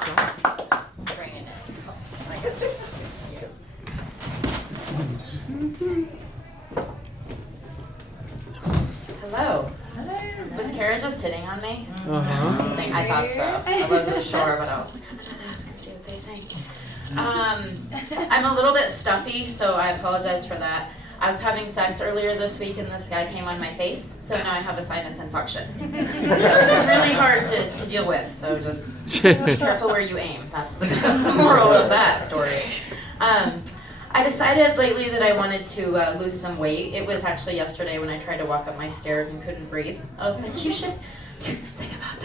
Bring it in. Hello. Was Kara just hitting on me? I thought so. I wasn't sure, but I was like, I'm gonna ask and see what they think. I'm a little bit stuffy, so I apologize for that. I was having sex earlier this week and this guy came on my face, so now I have a sinus infection. So it's really hard to deal with, so just be careful where you aim. That's the moral of that story. I decided lately that I wanted to lose some weight. It was actually yesterday when I tried to walk up my stairs and couldn't breathe. I was like, you should do something about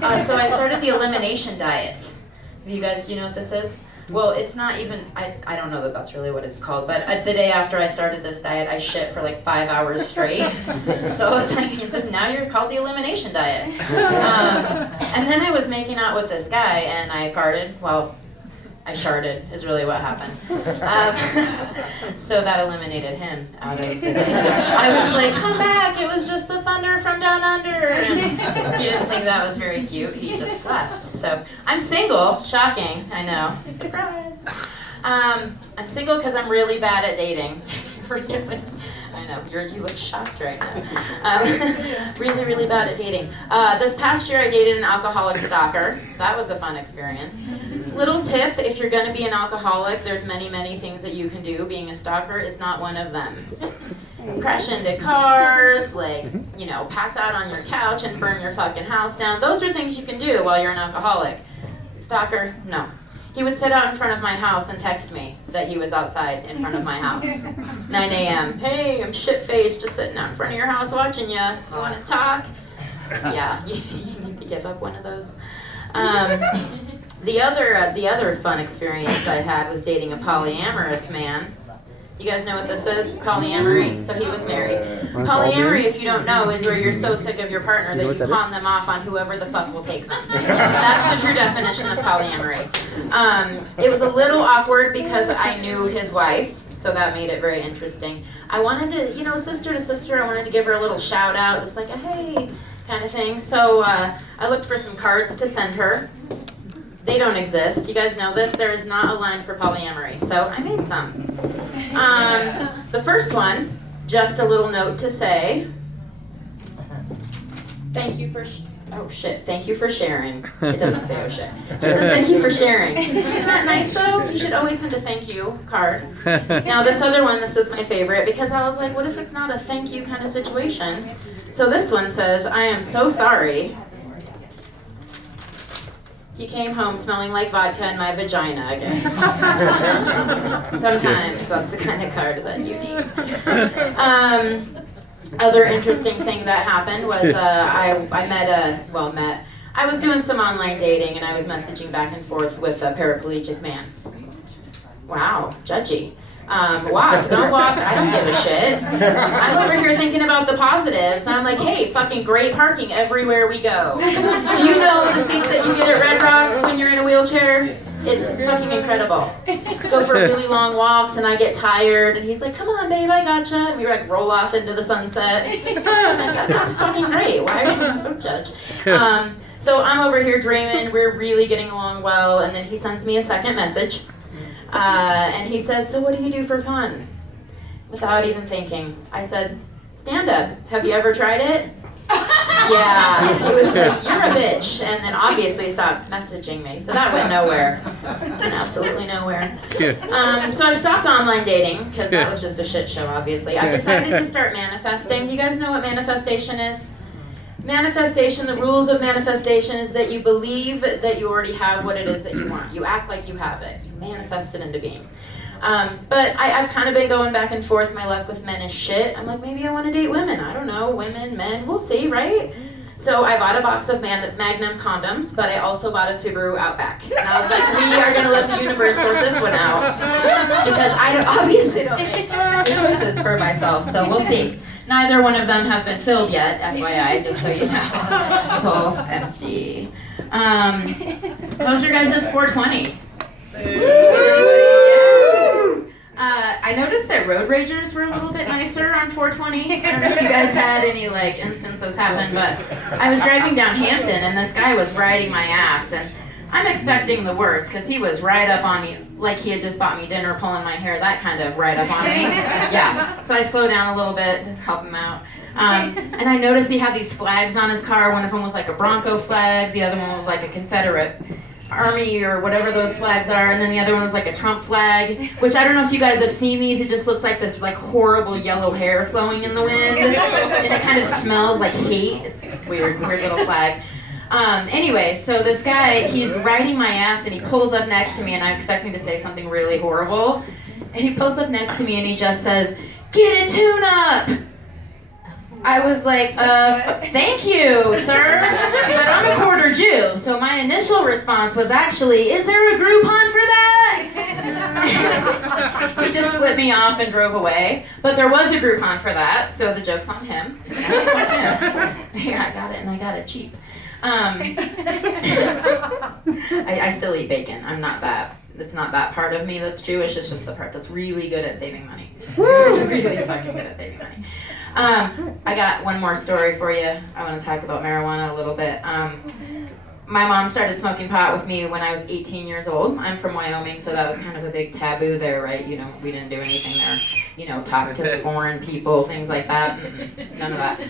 that. So I started the elimination diet. You guys, do you know what this is? Well, it's not even, I don't know that that's really what it's called, but the day after I started this diet, I shit for like 5 hours straight. So I was like, now you're called the elimination diet. And then I was making out with this guy and I farted. Well, I sharted is really what happened. So that eliminated him out of the day. I was like, come back, it was just the thunder from down under. And he didn't think that was very cute. He just left. So I'm single, shocking, I know. Surprise. I'm single because I'm really bad at dating. Really. I know, you look shocked right now. Really, really bad at dating. This past year I dated an alcoholic stalker. That was a fun experience. Little tip, if you're gonna be an alcoholic, there's many, many things that you can do. Being a stalker is not one of them. Crash into cars, pass out on your couch and burn your fucking house down. Those are things you can do while you're an alcoholic. Stalker, no. He would sit out in front of my house and text me that he was outside in front of my house. 9 a.m. Hey, I'm shit-faced, just sitting out in front of your house watching you. You want to talk? Yeah, you need to give up one of those. The other fun experience I had was dating a polyamorous man. You guys know what this is? Polyamory. So he was married. Polyamory, if you don't know, is where you're so sick of your partner that you pawn them off on whoever the fuck will take them. That's the true definition of polyamory. It was a little awkward because I knew his wife, so that made it very interesting. I wanted to, sister to sister, I wanted to give her a little shout out, just like a hey kind of thing. So I looked for some cards to send her. They don't exist. You guys know this? There is not a line for polyamory. So I made some. The first one, just a little note to say, thank you for, thank you for sharing. It doesn't say oh shit. It just says thank you for sharing. Isn't that nice though? You should always send a thank you card. Now this other one, this is my favorite because I was like, what if it's not a thank you kind of situation? So this one says, I am so sorry. He came home smelling like vodka in my vagina again. Sometimes that's the kind of card that you need. Other interesting thing that happened was I was doing some online dating and I was messaging back and forth with a paraplegic man. Wow, judgy. Walk, don't walk, I don't give a shit. I'm over here thinking about the positives. I'm like, hey, fucking great parking everywhere we go. Do you know the seats that you get at Red Rocks when you're in a wheelchair? It's fucking incredible. Go for really long walks and I get tired and he's like, come on babe, I gotcha. And we roll off into the sunset. That's fucking great, don't judge. So I'm over here dreaming, we're really getting along well, and then he sends me a second message. And he says, so what do you do for fun? Without even thinking, I said, stand up. Have you ever tried it? Yeah. He was like, you're a bitch. And then obviously stopped messaging me. So that went nowhere. Absolutely nowhere. So I stopped online dating because that was just a shit show, obviously. I decided to start manifesting. You guys know what manifestation is? Manifestation, the rules of manifestation is that you believe that you already have what it is that you want. You act like you have it. You manifest it into being. But I've kind of been going back and forth. My luck with men is shit. I'm like, maybe I want to date women. I don't know. Women, men, we'll see, right? So I bought a box of Magnum condoms, but I also bought a Subaru Outback. And I was like, we are going to let the universe sort this one out. Because I obviously don't make good choices for myself, so we'll see. Neither one of them have been filled yet, FYI, just so you know. Both empty. How's your guys' 420? I noticed that road ragers were a little bit nicer on 420. I don't know if you guys had any instances happen, but I was driving down Hampton and this guy was riding my ass and I'm expecting the worst because he was right up on me, like he had just bought me dinner, pulling my hair, that kind of right up on me. Yeah. So I slowed down a little bit to help him out. And I noticed he had these flags on his car. One of them was like a Bronco flag. The other one was like a Confederate Army or whatever those flags are. And then the other one was like a Trump flag, which I don't know if you guys have seen these. It just looks like this like horrible yellow hair flowing in the wind. And it kind of smells like hate. It's weird little flag. Anyway, so this guy, he's riding my ass and he pulls up next to me and I'm expecting to say something really horrible. And he pulls up next to me and he just says, "Get a tune-up!" I was like, thank you, sir, but I'm a quarter Jew. So my initial response was actually, is there a Groupon for that? He just flipped me off and drove away. But there was a Groupon for that, so the joke's on him. Yeah, I got it, and I got it cheap. I still eat bacon. I'm not that. It's not that part of me that's Jewish. It's just the part that's really good at saving money. Really fucking good at saving money. I got one more story for you. I want to talk about marijuana a little bit. My mom started smoking pot with me when I was 18 years old. I'm from Wyoming, so that was kind of a big taboo there, right? You know, we didn't do anything there. You know, talk to foreign people, things like that. None of that.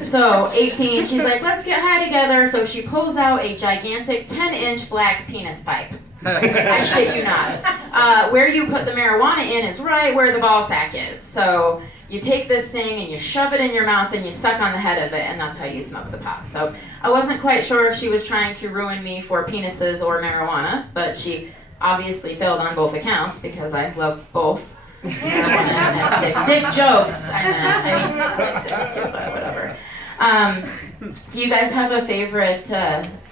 So 18, she's like, let's get high together. So she pulls out a gigantic 10-inch black penis pipe. I shit you not. Where you put the marijuana in is right where the ball sack is. So you take this thing and you shove it in your mouth and you suck on the head of it, and that's how you smoke the pot. So I wasn't quite sure if she was trying to ruin me for penises or marijuana, but she obviously failed on both accounts because I love both. Dick jokes. I like dicks too, but whatever. Do you guys have a favorite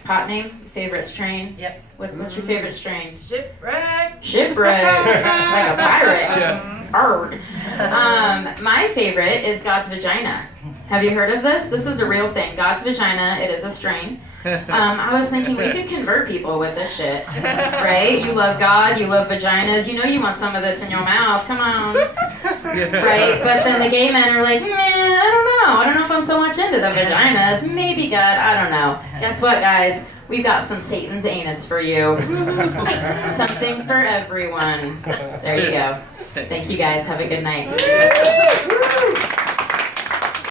pot name? Favorite strain? Yep. What's your favorite strain? Shipwreck. Shipwreck. Like a pirate. Yeah. Arg. My favorite is God's Vagina. Have you heard of this? This is a real thing. God's Vagina. It is a strain. I was thinking we could convert people with this shit, right? You love God, you love vaginas, you know you want some of this in your mouth, come on, right? But then the gay men are like, I don't know if I'm so much into the vaginas, maybe God, I don't know. Guess what, guys? We've got some Satan's anus for you. Something for everyone. There you go. Thank you guys, have a good night.